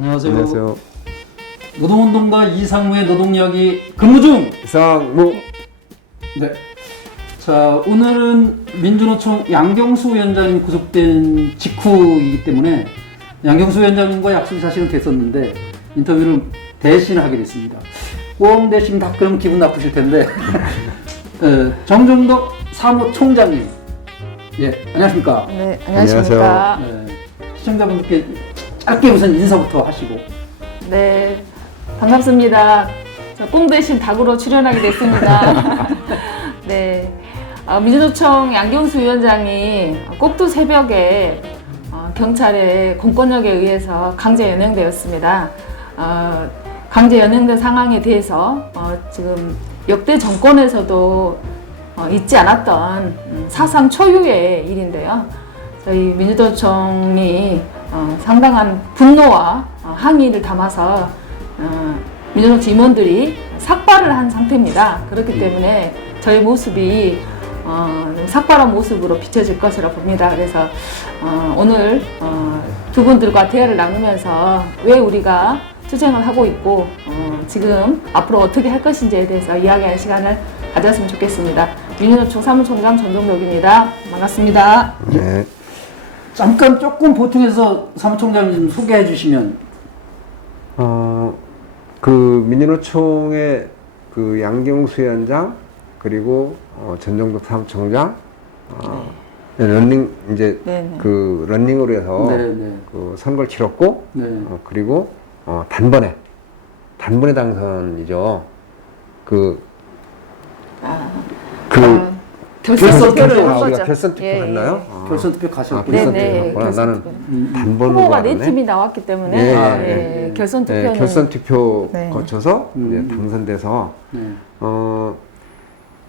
안녕하세요. 안녕하세요. 노동운동가 이상무의 노동이야기 근무 중! 이상무. 네. 자, 오늘은 민주노총 양경수 위원장님 구속된 직후이기 때문에 양경수 위원장님과 약속이 사실은 됐었는데 인터뷰를 대신 하게 됐습니다. 꽁 대신 다 그러면 기분 나쁘실 텐데 정종덕 사무총장님. 예, 안녕하십니까? 네, 안녕하십니까. 네, 시청자분들께 짧게 우선 인사부터 하시고. 네, 반갑습니다. 꽁 대신 닭으로 출연하게 됐습니다. 네, 민주노총 양경수 위원장이 꼭두 새벽에 경찰의 공권력에 의해서 강제 연행되었습니다. 강제 연행된 상황에 대해서 지금 역대 정권에서도 있지 않았던 사상 초유의 일인데요. 저희 민주노총이 상당한 분노와 항의를 담아서 민주노총 임원들이 삭발을 한 상태입니다. 그렇기 때문에 저희 모습이 삭발한 모습으로 비춰질 것이라 봅니다. 그래서 오늘 두 분들과 대화를 나누면서 왜 우리가 투쟁을 하고 있고 지금 앞으로 어떻게 할 것인지에 대해서 이야기하는 시간을 가졌으면 좋겠습니다. 민주노총 사무총장 전종덕입니다. 반갑습니다. 네. 잠깐 조금 보충해서 사무총장님 좀 소개해 주시면. 그 민주노총의 그 양경수 위원장 그리고 전종덕 사무총장 런닝 이제 네네. 그 런닝으로 해서 네네. 그 선거를 치렀고 네. 그리고 단번에 당선이죠. 결선 투표를 한 우리가 거죠. 결선 투표 예, 갔나요? 예. 결선 투표 가셨고. 결선 네네, 투표 갔구나. 결선 나는 투표. 단번으로 후보가 알았네. 4팀이 나왔기 때문에 예, 예. 결선 네, 투표는 결선 투표 네. 거쳐서 이제 당선돼서 네.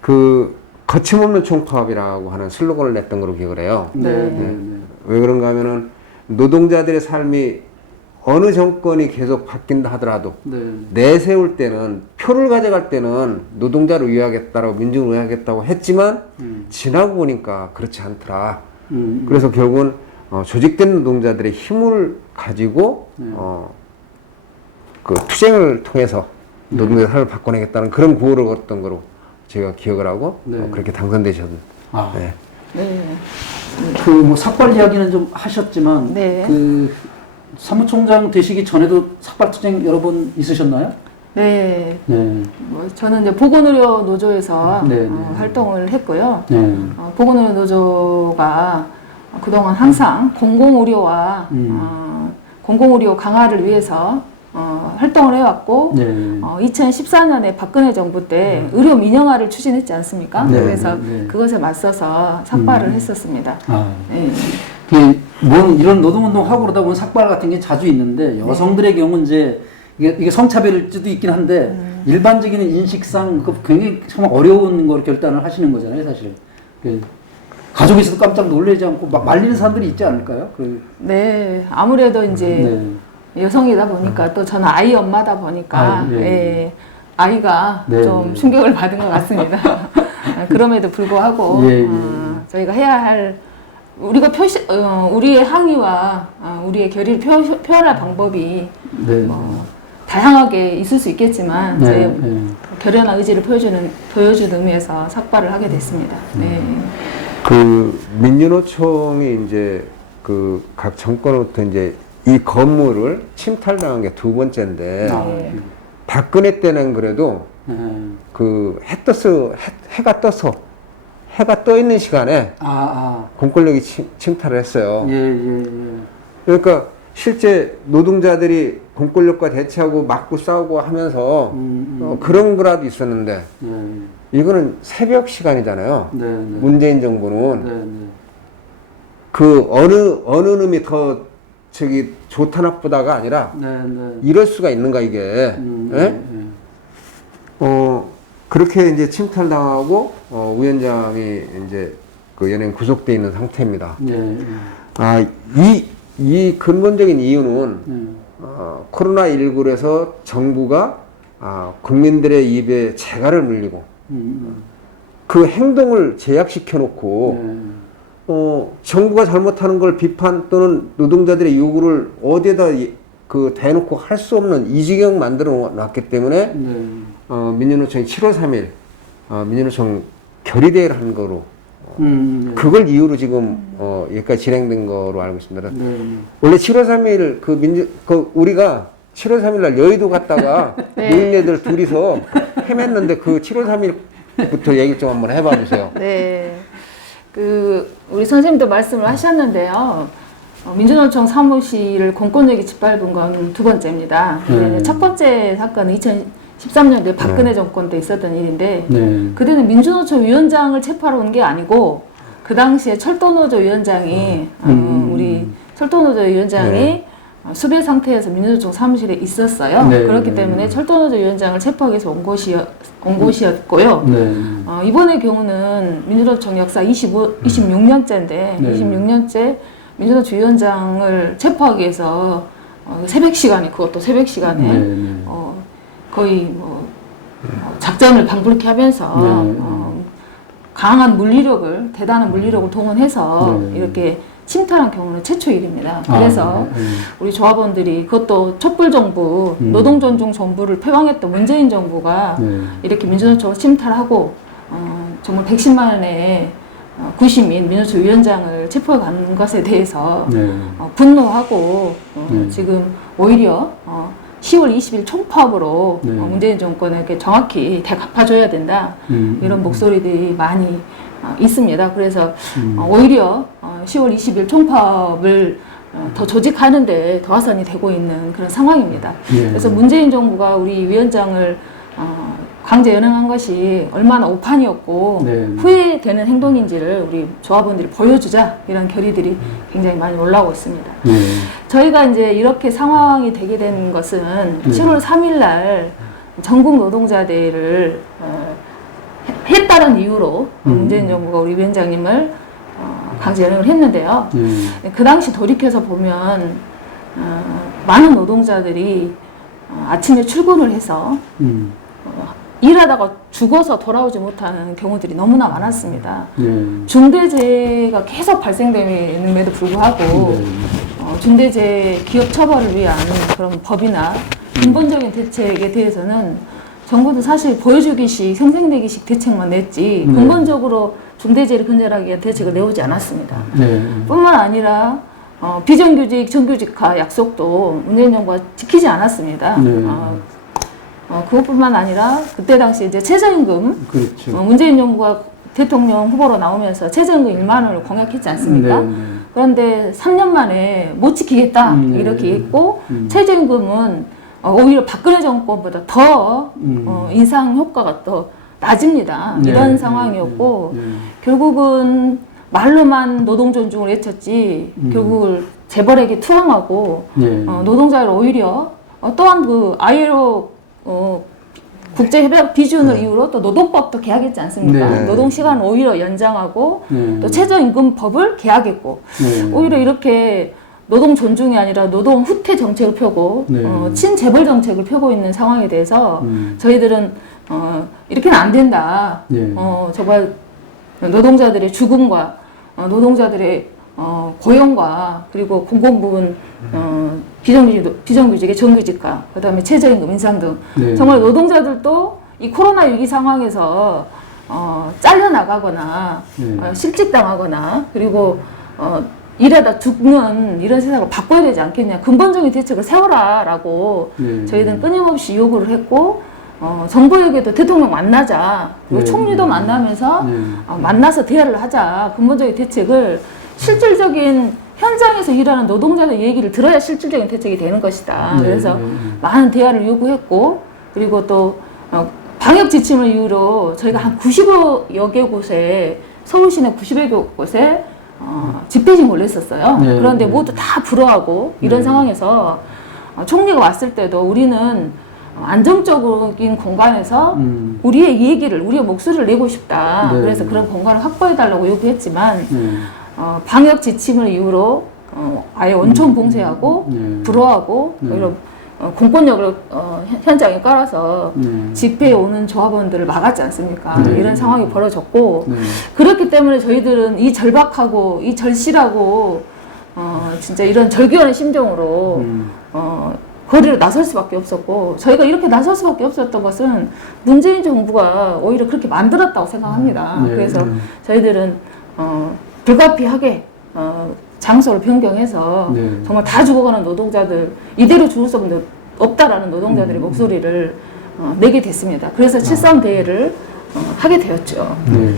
그 거침없는 총파업이라고 하는 슬로건을 냈던 걸로 기억을 해요. 네. 네. 네. 왜 그런가 하면은 노동자들의 삶이 어느 정권이 계속 바뀐다 하더라도 네. 내세울 때는 표를 가져갈 때는 노동자를 위하겠다라고 민중을 위하겠다고 했지만 지나고 보니까 그렇지 않더라. 그래서 결국은 조직된 노동자들의 힘을 가지고 그 투쟁을 통해서 노동자의 삶을 바꿔내겠다는 그런 구호를 걸었던 거로 제가 기억을 하고 네. 그렇게 당선되셨는데 아, 네. 네. 그 뭐 삭발 이야기는 좀 하셨지만 네. 그 사무총장 되시기 전에도 삭발 투쟁 여러 번 있으셨나요? 네. 네. 뭐 저는 이제 보건의료 노조에서 네, 네. 활동을 했고요. 네. 보건의료 노조가 그동안 항상 공공의료와 공공의료 강화를 위해서 활동을 해왔고 네. 2014년에 박근혜 정부 때 의료 민영화를 추진했지 않습니까? 네, 그래서 네. 그것에 맞서서 삭발을 했었습니다. 아, 네. 뭐 이런 노동운동 하고 그러다 보면 삭발 같은 게 자주 있는데 여성들의 경우는 이제 이게 성차별일 수도 있긴 한데 일반적인 인식상 그 굉장히 정말 어려운 걸 결단을 하시는 거잖아요, 사실. 그 가족에서도 깜짝 놀라지 않고 막 말리는 사람들이 있지 않을까요? 네, 아무래도 이제 여성이다 보니까 또 저는 아이 엄마다 보니까 아이가 네, 좀 네. 충격을 받은 것 같습니다. 그럼에도 불구하고 예, 예. 저희가 해야 할 우리의 항의와 우리의 결의를 표현할 방법이 네. 뭐 다양하게 있을 수 있겠지만 네, 저희 네. 결연한 의지를 보여주는 의미에서 삭발을 하게 됐습니다. 네. 그 민주노총이 이제 그 각 정권으로부터 이제 이 건물을 침탈당한 게 두 번째인데 네. 박근혜 때는 그래도 그 해가 떠 있는 시간에 공권력이 침탈을 했어요. 예, 예, 예. 그러니까 실제 노동자들이 공권력과 대치하고 맞고 싸우고 하면서 그런 거라도 있었는데 이거는 새벽 시간이잖아요. 네, 네. 문재인 정부는 네, 네. 그 어느 놈이 더 저기 좋다 나쁘다가 아니라 네, 네. 이럴 수가 있는가 이게 예? 그렇게 이제 침탈당하고 위원장이 이제 그 연예인 구속돼 있는 상태입니다. 예, 예. 이 근본적인 이유는 코로나19에서 정부가 국민들의 입에 재갈을 물리고 그 행동을 제약시켜 놓고 정부가 잘못하는 걸 비판 또는 노동자들의 요구를 어디에다 그 대놓고 할 수 없는 이 지경 만들어 놨기 때문에 네. 민주노총이 7월 3일 민주노총 결의대회를 한 거로 네. 그걸 이유로 지금 여기까지 진행된 거로 알고 있습니다. 네. 원래 7월 3일 우리가 7월 3일 날 여의도 갔다가 네. 노인네들 둘이서 헤맸는데 그 7월 3일부터 얘기 좀 한번 해봐 주세요. 네. 우리 선생님도 말씀을 하셨는데요. 민주노총 사무실을 공권력이 짓밟은 건 두 번째입니다. 첫 번째 사건은 2013년도에 박근혜 정권 때 있었던 일인데, 네. 그때는 민주노총 위원장을 체포하러 온 게 아니고, 그 당시에 철도노조 위원장이, 우리 철도노조 위원장이 수배 상태에서 민주노총 사무실에 있었어요. 네. 그렇기 때문에 철도노조 위원장을 체포하기 위해서 온 곳이었고요. 네. 이번의 경우는 민주노총 역사 26년째인데, 네. 26년째 민주노총 위원장을 체포하기 위해서 새벽 시간에, 그것도 새벽 시간에 네. 거의 작전을 방불케 하면서 네. 강한 물리력을, 대단한 물리력을 동원해서 네. 이렇게 침탈한 경우는 최초 일입니다. 그래서 네. 우리 조합원들이, 그것도 촛불정부, 노동존중정부를 폐왕했던 문재인 정부가 네. 이렇게 민주노총을 침탈하고 정말 110만 원의 구시민 민주노총 위원장을 체포해 가는 것에 대해서 네. 분노하고 네. 지금 오히려 10월 20일 총파업으로 네. 문재인 정권에게 정확히 대갚아줘야 된다, 이런 목소리들이 많이 있습니다. 그래서 오히려 10월 20일 총파업을 더 조직하는데 도화선이 되고 있는 그런 상황입니다. 예. 그래서 문재인 정부가 우리 위원장을 강제 연행한 것이 얼마나 오판이었고 네. 후회되는 행동인지를 우리 조합원들이 보여주자, 이런 결의들이 굉장히 많이 올라오고 있습니다. 네. 저희가 이제 이렇게 상황이 되게 된 것은 7월 3일 날 전국 노동자 대회를 했다는 이유로 문재인 정부가 우리 위원장님을 강제 연행을 했는데요. 그 당시 돌이켜서 보면 많은 노동자들이 아침에 출근을 해서 일하다가 죽어서 돌아오지 못하는 경우들이 너무나 많았습니다. 네. 중대재해가 계속 발생됨에도 불구하고 중대재해 기업 처벌을 위한 그런 법이나 근본적인 대책에 대해서는 정부도 사실 보여주기식, 생생내기식 대책만 냈지 근본적으로 중대재해를 근절하기 위한 대책을 내오지 않았습니다. 네. 뿐만 아니라 비정규직, 정규직화 약속도 문재인 정부가 지키지 않았습니다. 네. 그것뿐만 아니라 그때 당시 이제 최저임금, 그렇죠. 문재인 정부가 대통령 후보로 나오면서 최저임금 1만 원을 공약했지 않습니까? 네. 그런데 3년 만에 못 지키겠다, 네. 이렇게 했고 최저임금은 오히려 박근혜 정권보다 더 인상 효과가 더 낮습니다. 네. 이런 네. 상황이었고 네. 결국은 말로만 노동 존중을 외쳤지 결국은 재벌에게 투항하고 네. 노동자를 오히려 또한 그 ILO 국제협약 비준을 이유로 또 노동법도 개혁했지 않습니까? 네. 노동시간을 오히려 연장하고 네. 또 최저임금법을 개혁했고 네. 오히려 이렇게 노동 존중이 아니라 노동 후퇴 정책을 펴고 네. 친재벌 정책을 펴고 있는 상황에 대해서 저희들은 이렇게는 안 된다. 네. 정말 노동자들의 죽음과 노동자들의 고용과 그리고 공공부문 비정규직의 정규직화, 그다음에 최저임금 인상 등 네. 정말 노동자들도 이 코로나 위기 상황에서 잘려나가거나 네. 실직당하거나 그리고 일하다 죽는 이런 세상을 바꿔야 되지 않겠냐, 근본적인 대책을 세워라라고 네. 저희들은 끊임없이 요구를 했고 정부에게도 대통령 만나자, 그리고 네. 총리도 만나면서 네. 만나서 대화를 하자, 근본적인 대책을 실질적인 현장에서 일하는 노동자의 얘기를 들어야 실질적인 대책이 되는 것이다. 네. 그래서 네. 많은 대화를 요구했고, 그리고 또 방역 지침을 이유로 저희가 한 90여 개 곳에, 서울 시내 90여 개 곳에 집회징을 냈었어요. 네. 그런데 네. 모두 다 불허하고 이런 네. 상황에서 총리가 왔을 때도 우리는 안정적인 공간에서 우리의 얘기를, 우리의 목소리를 내고 싶다. 네. 그래서 그런 공간을 확보해달라고 요구했지만 네. 방역 지침을 이유로 아예 원천 봉쇄하고 네. 불허하고 네. 오히려 공권력을 현장에 깔아서 네. 집회에 오는 조합원들을 막았지 않습니까? 네. 이런 상황이 벌어졌고 네. 그렇기 때문에 저희들은 이 절박하고 이 절실하고 진짜 이런 절규하는 심정으로 거리로 나설 수밖에 없었고, 저희가 이렇게 나설 수밖에 없었던 것은 문재인 정부가 오히려 그렇게 만들었다고 생각합니다. 네. 그래서 저희들은 불가피하게 장소를 변경해서 네. 정말 다 죽어가는 노동자들, 이대로 죽을 수 없다라는 노동자들의 목소리를 내게 됐습니다. 그래서 7.3 대회를 하게 되었죠. 네.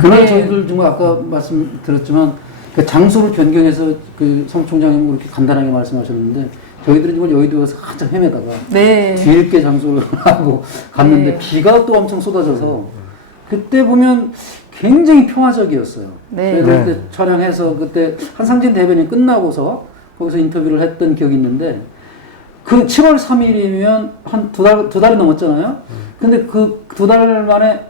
그날 네. 저희들 정말 아까 말씀드렸지만 그 장소를 변경해서 그 성총장님 그렇게 간단하게 말씀하셨는데 저희들은 정말 여의도에서 한참 헤매다가 네. 뒤늦게 장소를 하고 갔는데 네. 비가 또 엄청 쏟아져서 그때 보면 굉장히 평화적이었어요. 네. 저희들 그때 촬영해서 그때 한상진 대변인 끝나고서 거기서 인터뷰를 했던 기억이 있는데 그 7월 3일이면 한 두 달이 넘었잖아요. 근데 그 두 달 만에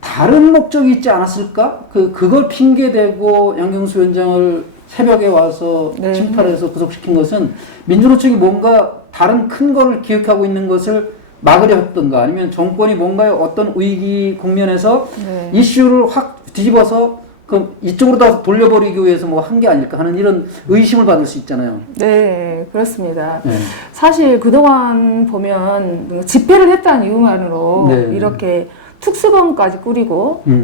다른 목적이 있지 않았을까? 그걸 핑계대고 양경수 위원장을 새벽에 와서 네. 침탈해서 구속시킨 것은 민주노총이 뭔가 다른 큰 거를 기획하고 있는 것을 막으려 했던가 아니면 정권이 뭔가의 어떤 위기 국면에서 네. 이슈를 확 뒤집어서 그 이쪽으로 다 돌려버리기 위해서 뭐 한 게 아닐까 하는 이런 의심을 받을 수 있잖아요. 네, 그렇습니다. 네. 사실 그동안 보면 집회를 했다는 이유만으로 네. 이렇게 특수본까지 꾸리고 네.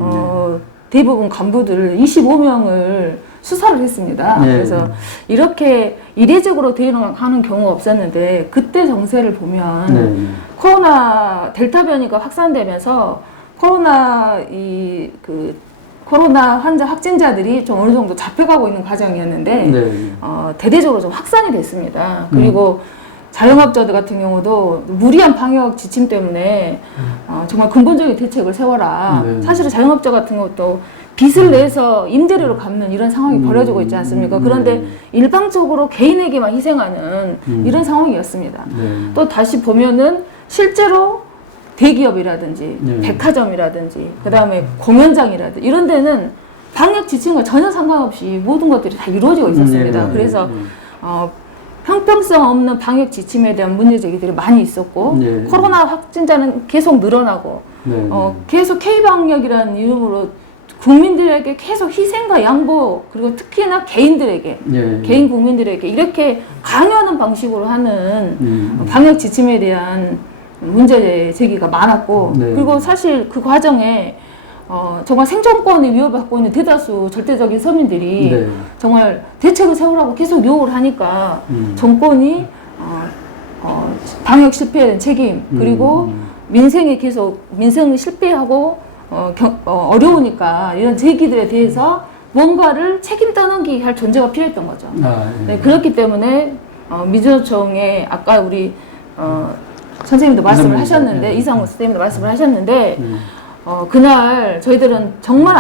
대부분 간부들 25명을 수사를 했습니다. 네. 그래서 이렇게 이례적으로 대응하는 경우가 없었는데 그때 정세를 보면 네. 코로나 델타 변이가 확산되면서 코로나 환자 확진자들이 좀 어느 정도 잡혀가고 있는 과정이었는데 네. 대대적으로 좀 확산이 됐습니다. 그리고 자영업자들 같은 경우도 무리한 방역 지침 때문에 정말 근본적인 대책을 세워라. 네. 사실은 자영업자 같은 것도 빚을 내서 임대료를 갚는 이런 상황이 벌어지고 있지 않습니까? 그런데 일방적으로 개인에게만 희생하는 이런 상황이었습니다. 네. 또 다시 보면은 실제로 대기업이라든지 네. 백화점이라든지 그다음에 공연장이라든지 이런 데는 방역 지침과 전혀 상관없이 모든 것들이 다 이루어지고 있었습니다. 네. 그래서 형평성 없는 방역 지침에 대한 문제 제기들이 많이 있었고 네. 코로나 확진자는 계속 늘어나고 네. 계속 K방역이라는 이름으로 국민들에게 계속 희생과 양보 그리고 특히나 개인들에게 네. 개인 국민들에게 이렇게 강요하는 방식으로 하는 방역 지침에 대한 문제 제기가 많았고 네. 그리고 사실 그 과정에 정말 생존권이 위협받고 있는 대다수 절대적인 서민들이 네. 정말 대책을 세우라고 계속 요구를 하니까 정권이 방역 실패에 대한 책임 그리고 민생이 실패하고 어려우니까 이런 제기들에 대해서 뭔가를 책임 떠넘기 할 존재가 필요했던 거죠. 네, 그렇기 때문에 민주노총에 아까 우리 선생님도 말씀을 하셨는데 이상우 선생님도 말씀을 하셨는데 그날 저희들은 정말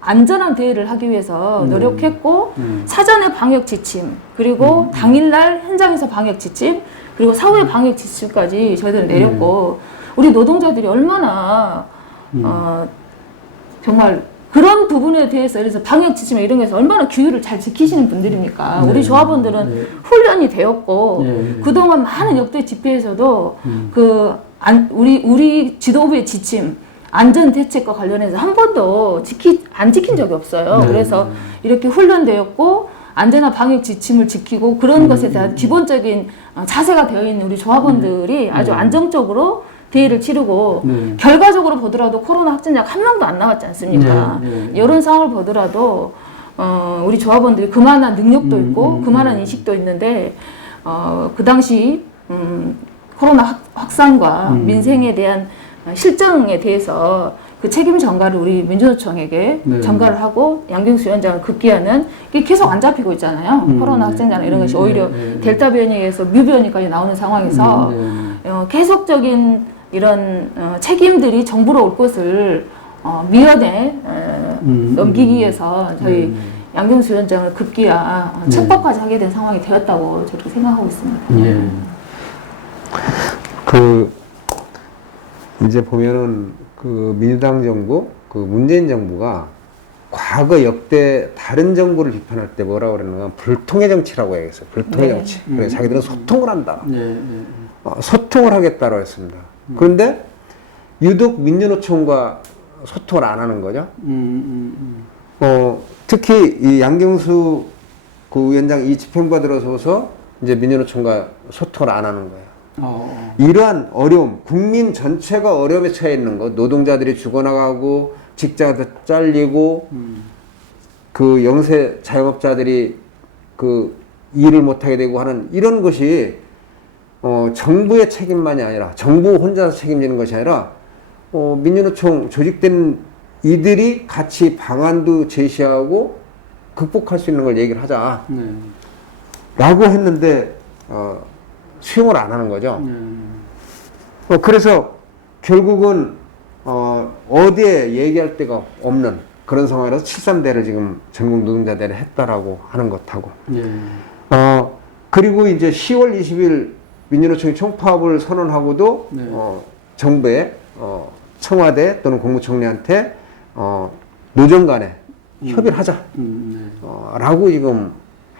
안전한 대회를 하기 위해서 노력했고 사전에 방역 지침 그리고 당일날 현장에서 방역 지침 그리고 사후에 방역 지침까지 저희들은 내렸고 우리 노동자들이 얼마나 정말 그런 부분에 대해서 그래서 방역 지침에 이런 거에서 얼마나 규율을 잘 지키시는 분들입니까? 네. 우리 조합원들은 네. 훈련이 되었고 네. 그동안 많은 역대 집회에서도 우리 지도부의 지침 안전 대책과 관련해서 한 번도 안 지킨 적이 없어요. 네. 그래서 이렇게 훈련되었고 안전한 방역 지침을 지키고 그런 것에 대한 기본적인 자세가 되어 있는 우리 조합원들이 아주 안정적으로 대회를 치르고 결과적으로 보더라도 코로나 확진자가 한 명도 안 나왔지 않습니까? 이런 상황을 보더라도 우리 조합원들이 그만한 능력도 있고 그만한 인식도 있는데 그 당시 코로나 확산과 민생에 대한 실정에 대해서 그 책임 전가를 우리 민주노총에게 전가를 하고 양경수 위원장을 급기야는 이게 계속 안 잡히고 있잖아요. 코로나 확진자나 이런 것이 오히려 델타 변이에서 뮤 변이까지 나오는 상황에서 계속적인 이런 책임들이 정부로 올 것을 미연에 넘기기 위해서 저희 양경수 위원장을 급기야 책법까지 하게 된 상황이 되었다고 저렇게 생각하고 있습니다. 예. 이제 보면은 그 민주당 정부, 그 문재인 정부가 과거 역대 다른 정부를 비판할 때 뭐라고 그러는가 불통의 정치라고 얘기했어요. 불통의 정치. 그래서 자기들은 소통을 한다. 소통을 하겠다고 했습니다. 그런데 유독 민주노총과 소통을 안 하는 거죠. 특히 이 양경수 그 위원장 이 집행부가 들어서서 이제 민주노총과 소통을 안 하는 거예요. 어. 이러한 어려움, 국민 전체가 어려움에 처해 있는 것, 노동자들이 죽어나가고 직장에서 잘리고 그 영세 자영업자들이 그 일을 못하게 되고 하는 이런 것이 정부의 책임만이 아니라 정부 혼자서 책임지는 것이 아니라 민주노총 조직된 이들이 같이 방안도 제시하고 극복할 수 있는 걸 얘기를 하자 네. 라고 했는데 수용을 안 하는 거죠. 네. 그래서 결국은 어디에 얘기할 데가 없는 그런 상황이라서 7.3대를 지금 전국 노동자대를 했다라고 하는 것하고 네. 그리고 이제 10월 20일 민주노총이 총파업을 선언하고도 네. 정부에 청와대 또는 국무총리한테 노정 간에 협의를 하자 네. 라고 지금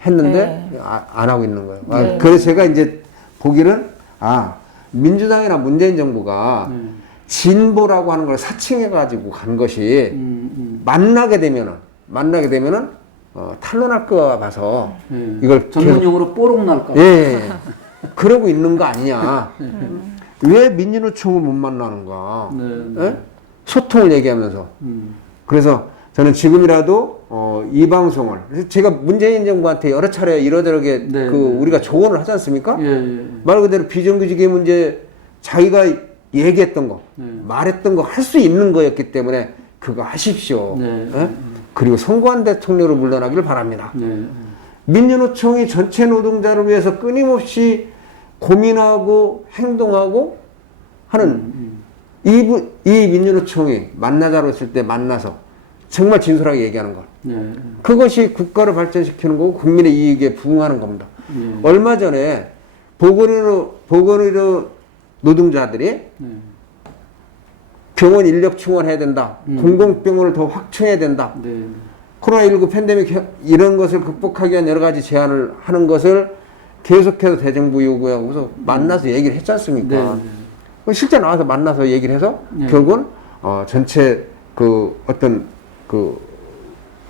했는데 네. 안 하고 있는 거예요. 네. 그래서 제가 이제 보기는 민주당이나 문재인 정부가 네. 진보라고 하는 걸 사칭해 가지고 간 것이 만나게 되면은 탄론할 거 봐서 네. 이걸 전문용어로 뽀록 날까 봐. 예, 그러고 있는 거 아니냐. 왜 민주노총을 못 만나는가. 네. 예? 소통을 얘기하면서. 그래서 저는 지금이라도 이 방송을 제가 문재인 정부한테 여러 차례 이러저러게 네, 그 네. 우리가 조언을 하지 않습니까? 예, 예. 말 그대로 비정규직의 문제 자기가 얘기했던 거, 네. 말했던 거 할 수 있는 거였기 때문에 그거 하십시오. 네. 예? 그리고 선거한 대통령으로 물러나기를 바랍니다. 네. 민주노총이 전체 노동자를 위해서 끊임없이 고민하고 행동하고 하는 이 민주노총이 만나자로 했을 때 만나서 정말 진솔하게 얘기하는 것. 네. 그것이 국가를 발전시키는 거고 국민의 이익에 부응하는 겁니다. 네. 얼마 전에 보건의료 노동자들이 네. 병원 인력 충원해야 된다. 공공병원을 더 확충해야 된다. 네. 코로나19 팬데믹 이런 것을 극복하기 위한 여러 가지 제안을 하는 것을 계속해서 대정부 요구하고서 만나서 얘기를 했지 않습니까? 네. 실제 나와서 만나서 얘기를 해서 네. 결국은 전체 그 어떤 그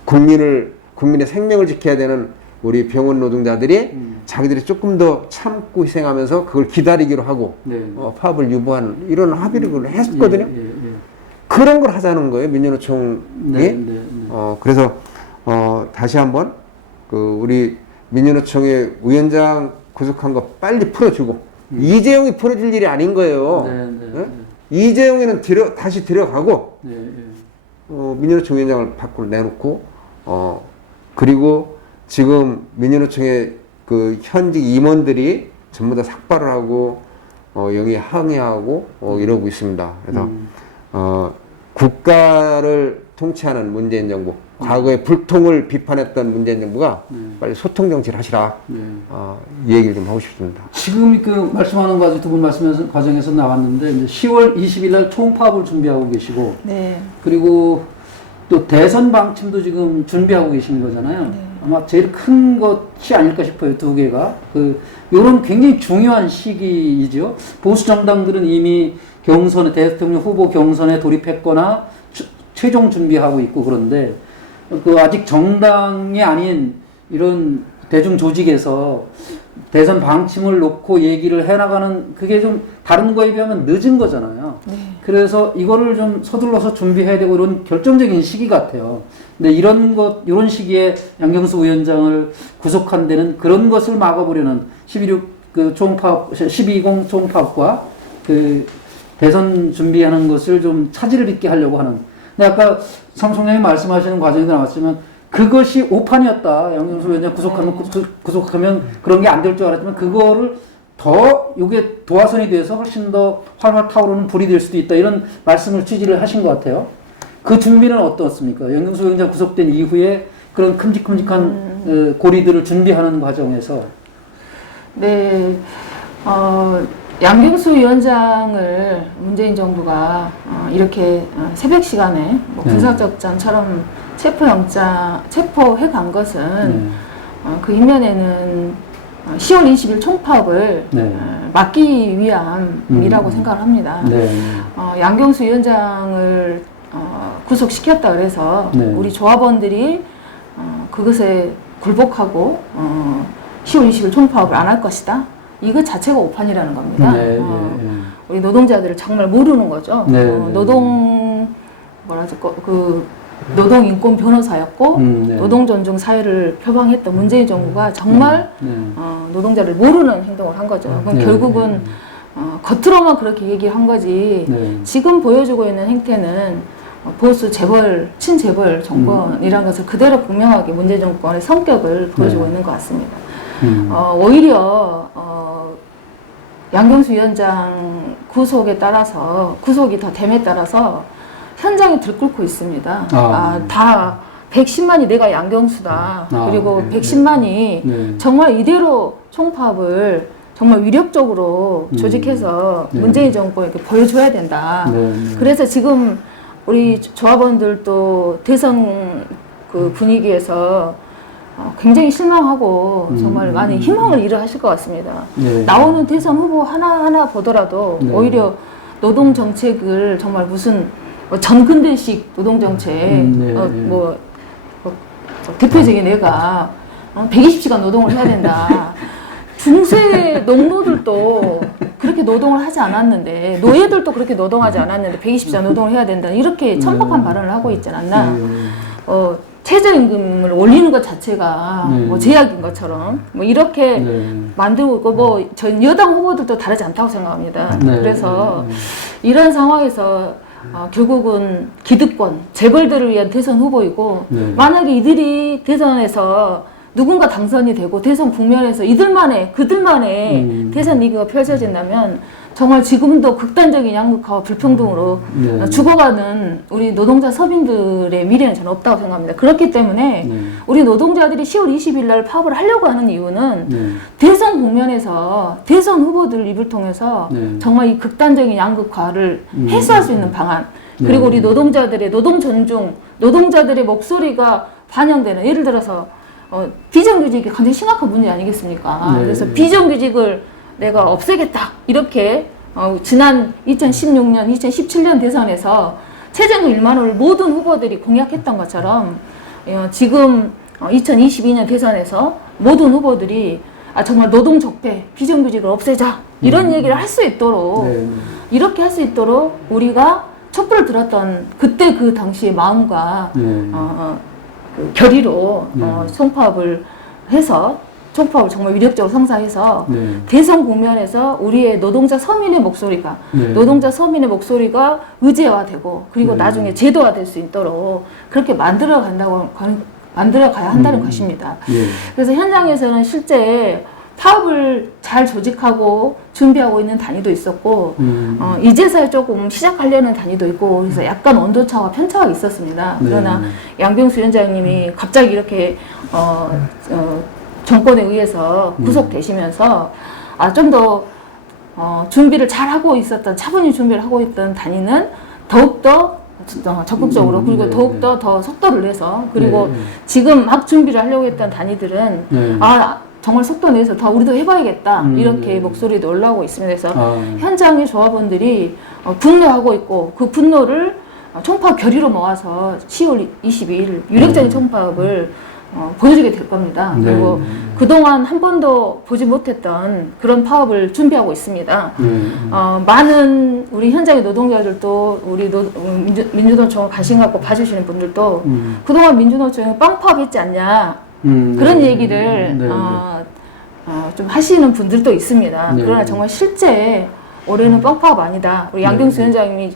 국민의 생명을 지켜야 되는 우리 병원 노동자들이 자기들이 조금 더 참고 희생하면서 그걸 기다리기로 하고 네. 파업을 유보하는 이런 합의를 했었거든요. 예, 예, 예. 그런 걸 하자는 거예요, 민주노총이. 네, 네, 네. 그래서 다시 한번 그 우리 민주노총의 위원장 구속한 거 빨리 풀어주고 이재용이 풀어줄 일이 아닌 거예요. 네, 네, 예? 이재용이는 다시 들어가고 네, 예. 민주노총 위원장을 밖으로 내놓고 그리고 지금 민주노총의 그 현직 임원들이 전부 다 삭발을 하고 여기에 항의하고 이러고 있습니다. 그래서 국가를 통치하는 문재인 정부, 과거에 불통을 비판했던 문재인 정부가 빨리 소통 정치를 하시라. 네. 이 얘기를 좀 하고 싶습니다. 지금 그 말씀하는 과정 두 분 말씀하신 과정에서 나왔는데 이제 10월 20일 날 총파업을 준비하고 계시고 네. 그리고 또 대선 방침도 지금 준비하고 계시는 거잖아요. 네. 아마 제일 큰 것이 아닐까 싶어요. 두 개가 요런 굉장히 중요한 시기이죠. 보수 정당들은 이미 경선에 대통령 후보 경선에 돌입했거나 최종 준비하고 있고 그런데 아직 정당이 아닌 이런 대중 조직에서 대선 방침을 놓고 얘기를 해나가는 그게 좀 다른 거에 비하면 늦은 거잖아요. 네. 그래서 이거를 좀 서둘러서 준비해야 되고 이런 결정적인 시기 같아요. 근데 이런 시기에 양경수 위원장을 구속한 데는 그런 것을 막아보려는 12.6 그 총파업, 12.20 총파업과 그 대선 준비하는 것을 좀 차질을 빚게 하려고 하는. 근데 아까 삼성장이 말씀하시는 과정에도 나왔지만 그것이 오판이었다. 양경수 위원장 구속하면 그런 게 안 될 줄 알았지만 그거를 더 이게 도화선이 돼서 훨씬 더 활활 타오르는 불이 될 수도 있다. 이런 말씀을 취지를 하신 것 같아요. 그 준비는 어떻습니까? 양경수 위원장 구속된 이후에 그런 큼직큼직한 고리들을 준비하는 과정에서. 네. 양경수 위원장을 문재인 정부가 이렇게 새벽 시간에 뭐 군사적전처럼 체포해 간 것은 그 이면에는 10월 20일 총파업을 막기 위함이라고 생각을 합니다. 네. 양경수 위원장을 구속시켰다 그래서 우리 조합원들이 그것에 굴복하고 10월 20일 총파업을 안 할 것이다. 이거 자체가 오판이라는 겁니다. 네, 우리 노동자들을 정말 모르는 거죠. 네, 노동 노동 인권 변호사였고 네. 노동 존중 사회를 표방했던 문재인 정부가 정말 노동자를 모르는 행동을 한 거죠. 그럼 네. 결국은 겉으로만 그렇게 얘기한 거지 네. 지금 보여주고 있는 행태는 보수 재벌, 친재벌 정권이라는 것을 그대로 분명하게 문재인 정권의 성격을 보여주고 네. 있는 것 같습니다. 오히려 양경수 위원장 구속에 따라서 구속이 더 됨에 따라서 현장이 들끓고 있습니다. 다 110만이 내가 양경수다. 그리고 네. 110만이 네. 정말 이대로 총파업을 정말 위력적으로 조직해서 네. 문재인 정권에게 보여줘야 된다. 네. 그래서 지금 우리 조합원들도 대선 그 분위기에서 굉장히 실망하고 정말 많이 희망을 잃어 하실 것 같습니다. 네. 나오는 대선 후보 하나하나 보더라도 네. 오히려 노동 정책을 정말 무슨 전근대식 노동 정책, 네. 대표적인 애가 120시간 노동을 해야 된다. 중세 농노들도 그렇게 노동을 하지 않았는데 노예들도 그렇게 노동하지 않았는데 120시간 노동을 해야 된다. 이렇게 천박한 발언을 하고 있지 않나. 최저임금을 올리는 것 자체가 뭐 제약인 것처럼 뭐 이렇게 만들고 있고 뭐 전 여당 후보들도 다르지 않다고 생각합니다. 그래서 이런 상황에서 결국은 기득권, 재벌들을 위한 대선 후보이고 만약에 이들이 대선에서 누군가 당선이 되고 대선 국면에서 그들만의 대선 리그가 펼쳐진다면 정말 지금도 극단적인 양극화와 불평등으로 죽어가는 우리 노동자 서민들의 미래는 저는 없다고 생각합니다. 그렇기 때문에 우리 노동자들이 10월 20일 날 파업을 하려고 하는 이유는 대선 국면에서 대선 후보들 입을 통해서 정말 이 극단적인 양극화를 해소할 수 있는 방안, 그리고 우리 노동자들의 노동 존중, 노동자들의 목소리가 반영되는, 예를 들어서 비정규직이 굉장히 심각한 문제 아니겠습니까? 그래서 비정규직을 내가 없애겠다 이렇게 지난 2016년, 2017년 대선에서 최저임금 1만 원을 모든 후보들이 공약했던 것처럼 지금 2022년 대선에서 모든 후보들이 정말 노동 적폐, 비정규직을 없애자 이런 얘기를 할 수 있도록 이렇게 할 수 있도록 우리가 촛불을 들었던 그때 그 당시의 마음과 그 결의로 총파업을 해서 총파업을 정말 위력적으로 성사해서 대선 국면에서 우리의 노동자 서민의 목소리가 노동자 서민의 목소리가 의제화되고 그리고 나중에 제도화될 수 있도록 그렇게 만들어 가야 한다는 것입니다. 그래서 현장에서는 실제 파업을 잘 조직하고 준비하고 있는 단위도 있었고 이제서야 조금 시작하려는 단위도 있고 그래서 약간 온도차와 편차가 있었습니다. 그러나 양경수 위원장님이 갑자기 이렇게 정권에 의해서 구속되시면서 좀 더 준비를 잘 하고 있었던 차분히 준비를 하고 있던 단위는 더욱더 적극적으로 그리고 더욱더 더 속도를 내서 그리고 지금 막 준비를 하려고 했던 단위들은 정말 속도 내서 더 우리도 해봐야겠다 이렇게 목소리도 올라오고 있습니다. 그래서 현장의 조합원들이 분노하고 있고 그 분노를 총파업 결의로 모아서 10월 22일 유력적인 총파업을 보여주게 될 겁니다. 그리고 그동안 한 번도 보지 못했던 그런 파업을 준비하고 있습니다. 많은 우리 현장의 노동자들도 우리 민주노총을 관심 갖고 봐주시는 분들도 그동안 민주노총이 빵파업 했지 않냐 그런 얘기를 좀 하시는 분들도 있습니다. 그러나 정말 실제 올해는 빵파업 아니다. 우리 양경수 위원장님이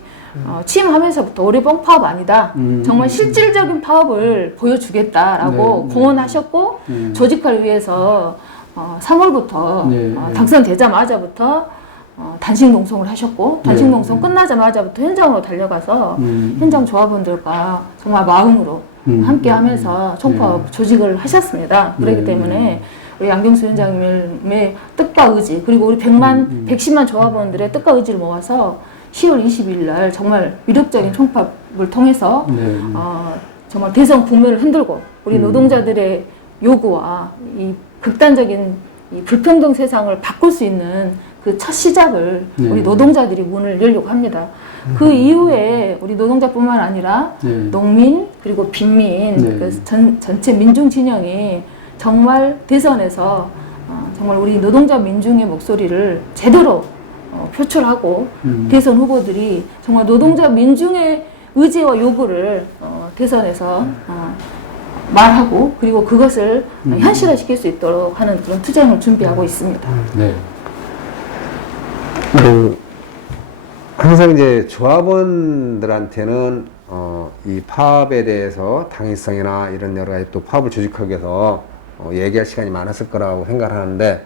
취임하면서부터 올해 뻥파업 아니다. 정말 실질적인 파업을 보여주겠다라고 공언하셨고 조직화를 위해서 3월부터 당선되자마자부터 단식 농성을 하셨고 단식 농성 끝나자마자부터 현장으로 달려가서 현장 조합원들과 정말 마음으로 함께하면서 총파업 조직을 하셨습니다. 그렇기 때문에 우리 양경수 위원장님의 뜻과 의지 그리고 우리 110만 조합원들의 뜻과 의지를 모아서 10월 20일 날 정말 위력적인 총파업을 통해서 정말 대선 국면을 흔들고 우리 노동자들의 요구와 이 극단적인 이 불평등 세상을 바꿀 수 있는 그 첫 시작을 우리 노동자들이 문을 열려고 합니다. 그 이후에 우리 노동자뿐만 아니라 농민 그리고 빈민 그 전체 민중 진영이 정말 대선에서 정말 우리 노동자 민중의 목소리를 제대로 표출하고 대선 후보들이 정말 노동자 민중의 의지와 요구를 대선에서 말하고 그리고 그것을 현실화시킬 수 있도록 하는 그런 투쟁을 준비하고 있습니다. 네. 항상 이제 조합원들한테는 이 파업에 대해서 당위성이나 이런 여러 가지 또 파업을 조직하기 위해서 얘기할 시간이 많았을 거라고 생각하는데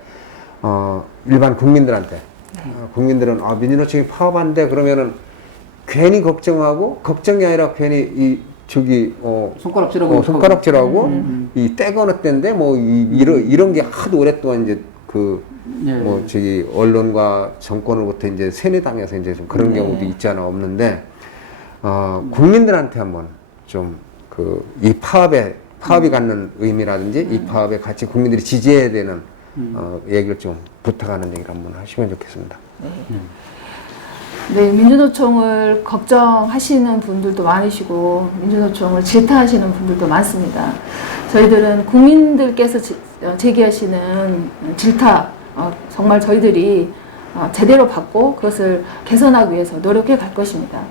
일반 국민들한테 국민들은 민주노총이 파업한대 그러면은 괜히 걱정하고 걱정이 아니라 괜히 이 저기 손가락질하고 손가락질하고 이 때 어느 때인데 뭐 이런 게 하도 오랫동안 이제 뭐 저기 언론과 정권으로부터 이제 세뇌당해서 이제 좀 그런 경우도 있지 않아 없는데 국민들한테 한번 좀 이 파업이 갖는 의미라든지 이 파업에 같이 국민들이 지지해야 되는 얘기를 좀 부탁하는 얘기를 한번 하시면 좋겠습니다. 네, 민주노총을 걱정하시는 분들도 많으시고 민주노총을 질타하시는 분들도 많습니다. 저희들은 국민들께서 제기하시는 질타 정말 저희들이 제대로 받고 그것을 개선하기 위해서 노력해 갈 것입니다.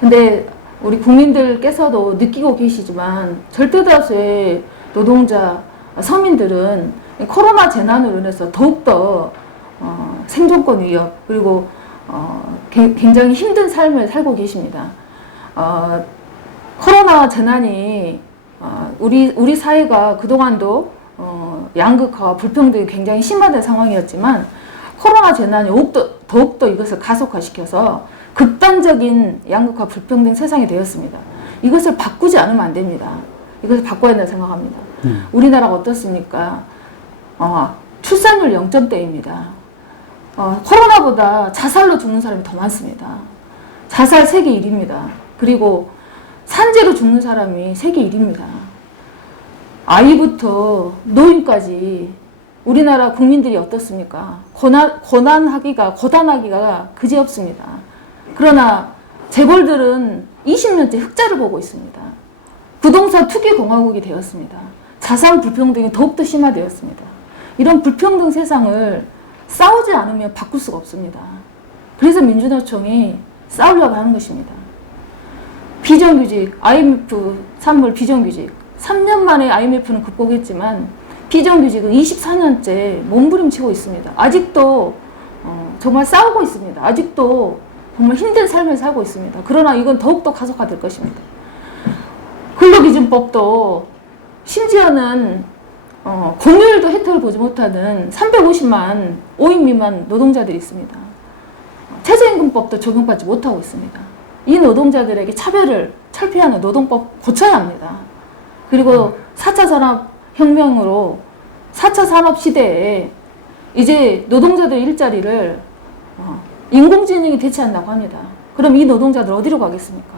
근데 우리 국민들께서도 느끼고 계시지만 절대 다수의 노동자, 서민들은 코로나 재난으로 인해서 더욱더 생존권 위협 그리고 굉장히 힘든 삶을 살고 계십니다. 코로나 재난이 우리 사회가 그동안도 양극화와 불평등이 굉장히 심화된 상황이었지만 코로나 재난이 더욱더 이것을 가속화시켜서 극단적인 양극화 불평등 세상이 되었습니다. 이것을 바꾸지 않으면 안 됩니다. 이것을 바꿔야 된다고 생각합니다. 우리나라가 어떻습니까? 출산율 0점대입니다. 코로나보다 자살로 죽는 사람이 더 많습니다. 자살 세계 1위입니다. 그리고 산재로 죽는 사람이 세계 1위입니다. 아이부터 노인까지 우리나라 국민들이 어떻습니까? 고단하기가 그지없습니다. 그러나 재벌들은 20년째 흑자를 보고 있습니다. 부동산 투기 공화국이 되었습니다. 자산 불평등이 더욱더 심화되었습니다. 이런 불평등 세상을 싸우지 않으면 바꿀 수가 없습니다. 그래서 민주노총이 싸우려고 하는 것입니다. 비정규직, IMF 산물 비정규직 3년 만에 IMF는 극복했지만 비정규직은 24년째 몸부림치고 있습니다. 아직도 정말 싸우고 있습니다. 아직도 정말 힘든 삶을 살고 있습니다. 그러나 이건 더욱더 가속화될 것입니다. 근로기준법도 심지어는 공휴일도 혜택을 보지 못하는 350만 5인 미만 노동자들이 있습니다. 최저임금법도 적용받지 못하고 있습니다. 이 노동자들에게 차별을 철폐하는 노동법 고쳐야 합니다. 그리고 4차 산업혁명으로 4차 산업시대에 이제 노동자들 일자리를 인공지능이 대체한다고 합니다. 그럼 이 노동자들 어디로 가겠습니까?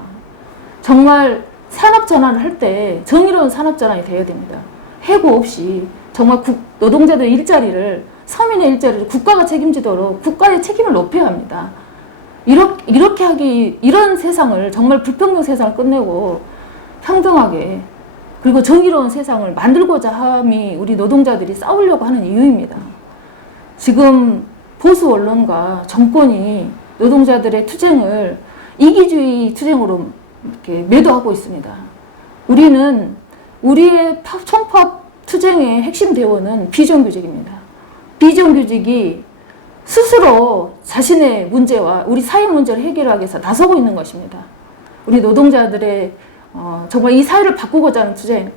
정말 산업전환을 할 때 정의로운 산업전환이 되어야 됩니다. 해고 없이 정말 노동자들 일자리를 서민의 일자리를 국가가 책임지도록 국가의 책임을 높여야 합니다. 이런 세상을 정말 불평등 세상을 끝내고 평등하게 그리고 정의로운 세상을 만들고자 함이 우리 노동자들이 싸우려고 하는 이유입니다. 지금 보수 언론과 정권이 노동자들의 투쟁을 이기주의 투쟁으로 이렇게 매도하고 있습니다. 우리는 우리의 총파업 투쟁의 핵심 대원은 비정규직입니다. 비정규직이 스스로 자신의 문제와 우리 사회 문제를 해결하기 위해서 나서고 있는 것입니다. 우리 노동자들의 정말 이 사회를 바꾸고자 하는 투쟁,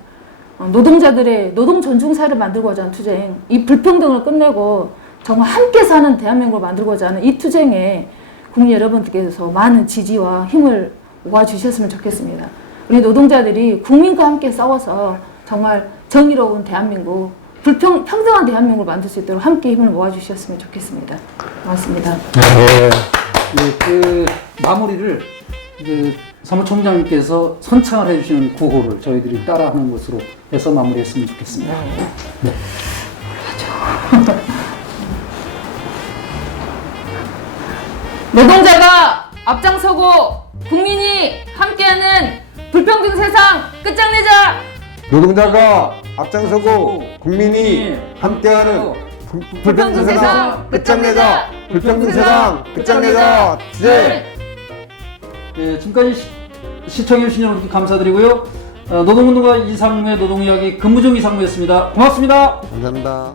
노동자들의 노동 존중 사회를 만들고자 하는 투쟁, 이 불평등을 끝내고 정말 함께 사는 대한민국을 만들고자 하는 이 투쟁에 국민 여러분들께서 많은 지지와 힘을 모아주셨으면 좋겠습니다. 우리 노동자들이 국민과 함께 싸워서 정말 정의로운 대한민국, 평등한 대한민국을 만들 수 있도록 함께 힘을 모아주셨으면 좋겠습니다. 고맙습니다. 네. 그 마무리를 사무총장님께서 선창을 해주시는 구호를 저희들이 따라하는 것으로 해서 마무리했으면 좋겠습니다. 네. 노동자가 앞장서고 국민이 함께하는 불평등 세상 끝장내자! 노동자가 앞장서고 국민이 함께하는 불평등 세상 끝장내자. 불평등 세상 끝장내자. 네. 네, 지금까지 시청해주신 여러분께 감사드리고요. 노동운동가 이상무의 노동이야기 근무중 이상무였습니다. 고맙습니다. 감사합니다.